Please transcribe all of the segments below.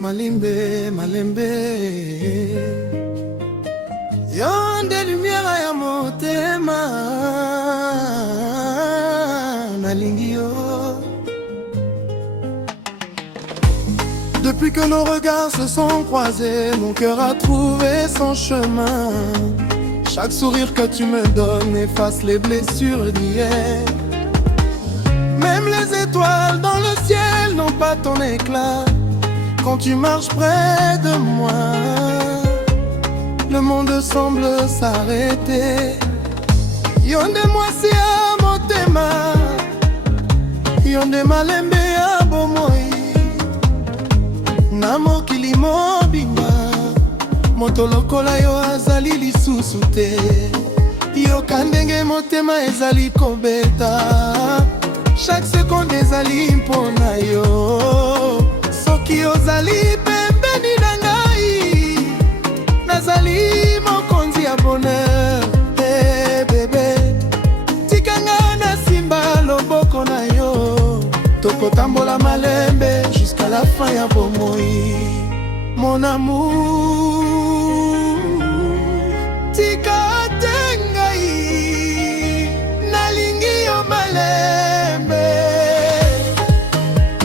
Malembe, malembe, yonde lumière ya motema nalingi yo. Depuis que nos regards se sont croisés, mon cœur a trouvé son chemin. Chaque sourire que tu me donnes efface les blessures d'hier. Même les étoiles dans le ciel n'ont pas ton éclat. Quand tu marches près de moi, le monde semble s'arrêter. Yonde mwasi ya motema, yonde malembe ya bomoi. Na mokili mobimba, moto lokola yo azali lisusu te. Yoka ndenge motema ezali kobeta, chaque seconde ezali mpona yo. Soki ozali pembeni na ngai, nazali mokonzi ya bonheur. Hey bébé, tikanga na simba loboko na yo. Tokotambola malembe jusqu'à la fin ya bomoi. Mon amour, tika te ngai, nalingi yo malembe.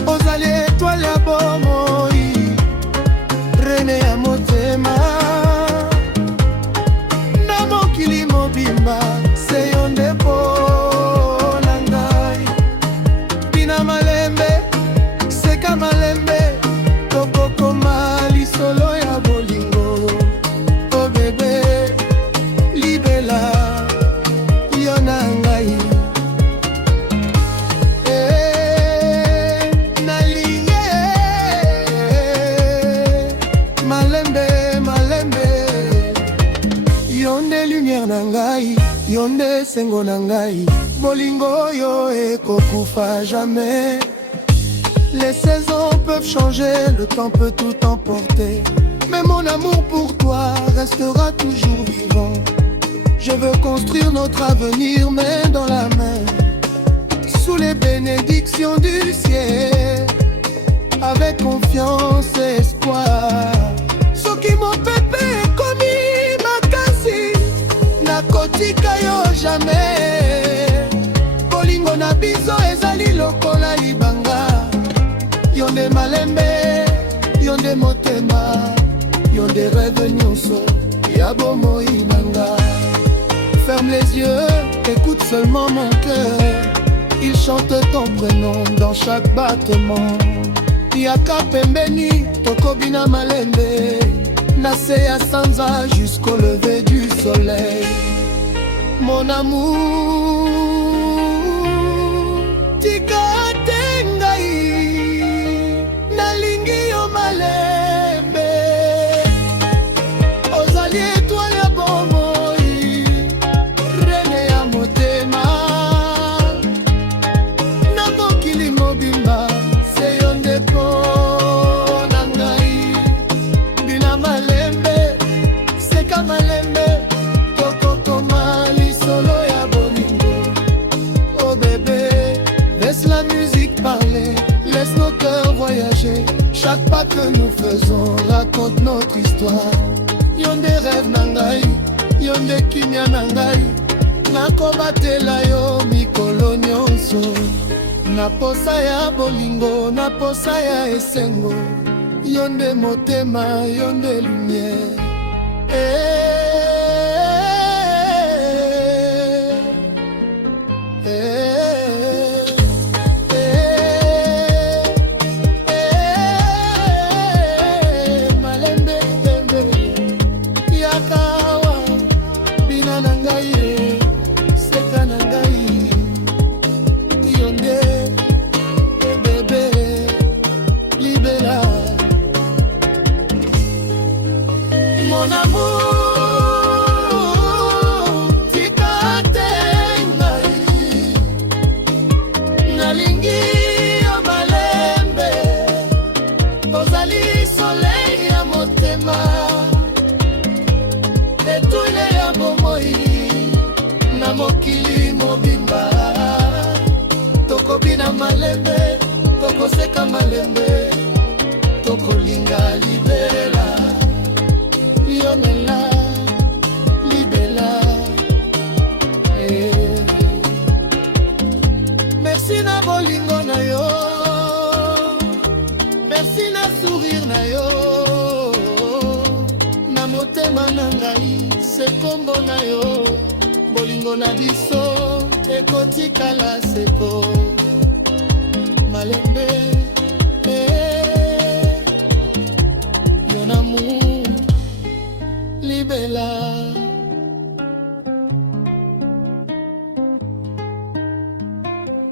Ozali étoile ya bomoi, reine ya motema. Na mokili mobimba, se yo nde mpona ngai. Bina malembe, seka malembe, tokokoma lisolo ya bolingo. Oh bébé, libela yo na ngai. Nalingi malembe, malembe, yonde lumière na ngai, yonde sengo na ngai. Bolingo yo ekokufa jamais. Les saisons peuvent changer, le temps peut tout emporter, mais mon amour pour toi restera toujours vivant. Je veux construire notre avenir main dans la main, sous les bénédictions du ciel, avec confiance et espoir. Soki mon pépé komi makasi, nakotika yo jamais. Bolingo na biso ezali lokola libanga. Yonde malembe, yonde motema, yonde rêve nyonso ya bomoi nanga. Ferme les yeux, écoute seulement mon cœur. Il chante ton prénom dans chaque battement. Yaka pembeni, tokobina malembe. Nase ya sanza jusqu'au lever du soleil. Mon amour, tika te ngai, nalingi yo malembe. Ozali étoile ya bomoi, reine ya motema. Na mokili mobimba, se yo nde mpona ngai. Bina malembe, seka malembe, tokokoma lisolo ya bolingo. Oh bébé, laisse la musique parler, laisse nos cœurs voyager. Chaque pas que nous faisons raconte notre histoire. Yonde rêve na ngai, yonde kimia na ngai. Nakobatela yo mikolo nyonso. Na posa ya bolingo, na posa ya esengo. Yonde motema, yonde lumière. Malembe, yakawa, bina na ngai, seka na ngai. Yonde, bébé, libera. Mon amour, tika te ngai, nalingi yo malembe. Ozali soleil ya motema, étoile ya bomoi. Na mokili mobimba, tokobina malembe, tokoseka malembe, tokolinga ya libela yonela libela merci na bolingo na yo, merci na sourire na yo, na motema na ngai se kombo na yo, bolingo na biso ekotikala seko malembe